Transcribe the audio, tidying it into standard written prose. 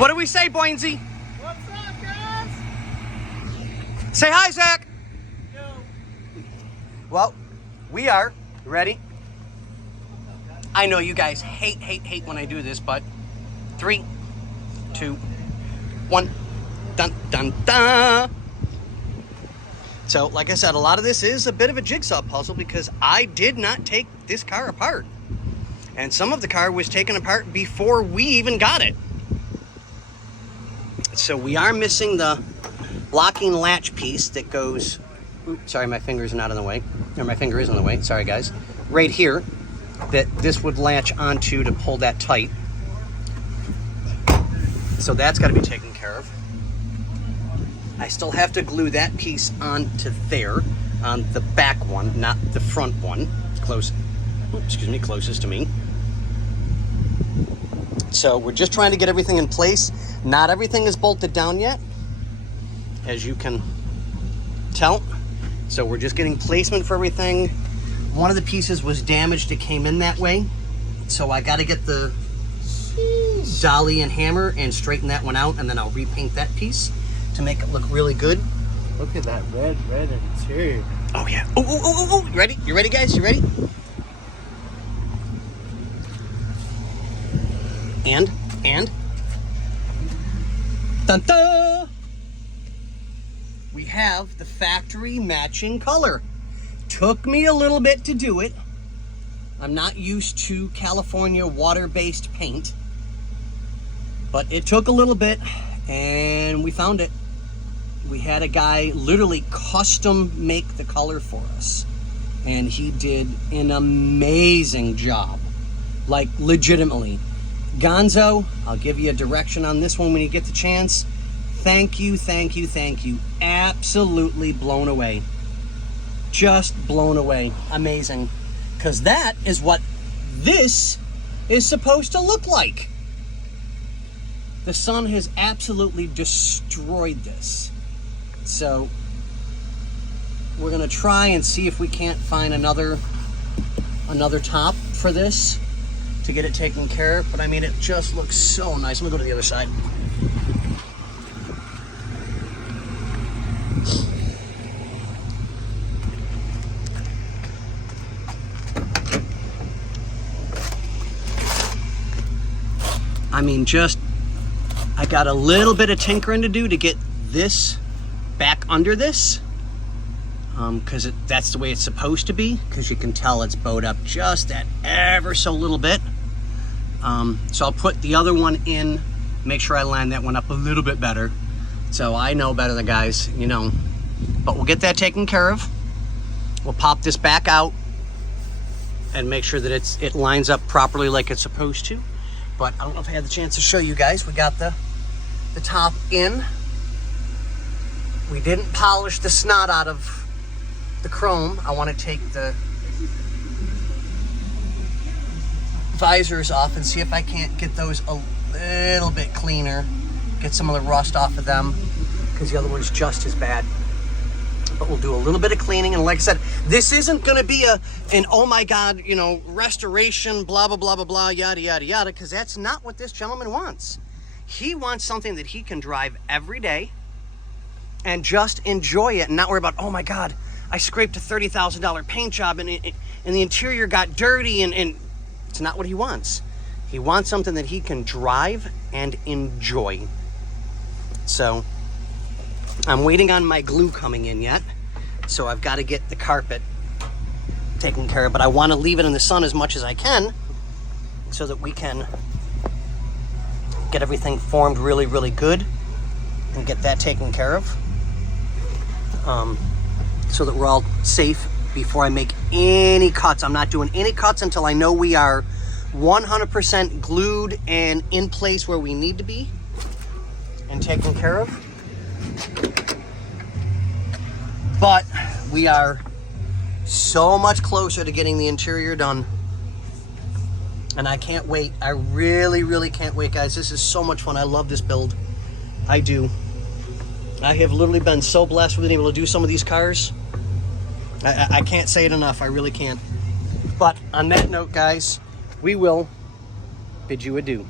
What do we say, Boinsy? What's up, guys? Say hi, Zach. Yo. Well, we are ready. I know you guys hate when I do this, but 3, 2, 1. Dun, dun, dun. So, like I said, a lot of this is a bit of a jigsaw puzzle because I did not take this car apart. And some of the car was taken apart before we even got it. So we are missing the locking latch piece that goes, oops, sorry, my finger's not in the way. Or my finger is in the way, sorry guys. Right here, that this would latch onto to pull that tight. So that's got to be taken care of. I still have to glue that piece onto there, on the back one, not the front one, closest to me. So we're just trying to get everything in place. Not everything is bolted down yet, as you can tell. So we're just getting placement for everything. One of the pieces was damaged. It came in that way. So I got to get the dolly and hammer and straighten that one out, and then I'll repaint that piece to make it look really good. Look at that red interior. Oh yeah. Oh. You ready? You ready, guys? You ready? And. Dun dun! We have the factory matching color. Took me a little bit to do it. I'm not used to California water-based paint, but it took a little bit and we found it. We had a guy literally custom make the color for us, and he did an amazing job. Like, legitimately. Gonzo, I'll give you a direction on this one when you get the chance. Thank you. Absolutely blown away. Just blown away. Amazing. Because that is what this is supposed to look like. The sun has absolutely destroyed this. So we're gonna try and see if we can't find another top for this to get it taken care of. But I mean, it just looks so nice. Let me go to the other side. I mean, I got a little bit of tinkering to do to get this back under this, because that's the way it's supposed to be, because you can tell it's bowed up just that ever so little bit. So I'll put the other one in, make sure I line that one up a little bit better. So I know better than guys, you know. But we'll get that taken care of. We'll pop this back out and make sure that it lines up properly like it's supposed to. But I don't know if I had the chance to show you guys. We got the top in. We didn't polish the snot out of the chrome. I want to take the visors off and see if I can't get those a little bit cleaner. Get some of the rust off of them, because the other one's just as bad. But we'll do a little bit of cleaning. And like I said, this isn't going to be an oh my God, you know, restoration, blah, blah, blah, blah, blah, yada, yada, yada, because that's not what this gentleman wants. He wants something that he can drive every day and just enjoy it and not worry about, oh my God, I scraped a $30,000 paint job and the interior got dirty, and it's not what he wants. He wants something that he can drive and enjoy. So I'm waiting on my glue coming in yet, so I've got to get the carpet taken care of, but I want to leave it in the sun as much as I can so that we can get everything formed really, really good and get that taken care of, so that we're all safe before I make any cuts. I'm not doing any cuts until I know we are 100% glued and in place where we need to be and taken care of. But we are so much closer to getting the interior done, and I can't wait. I really can't wait, guys. This is so much fun. I love this build. I do. I have literally been so blessed with being able to do some of these cars. I can't say it enough. I really can't. But on that note, guys, we will bid you adieu.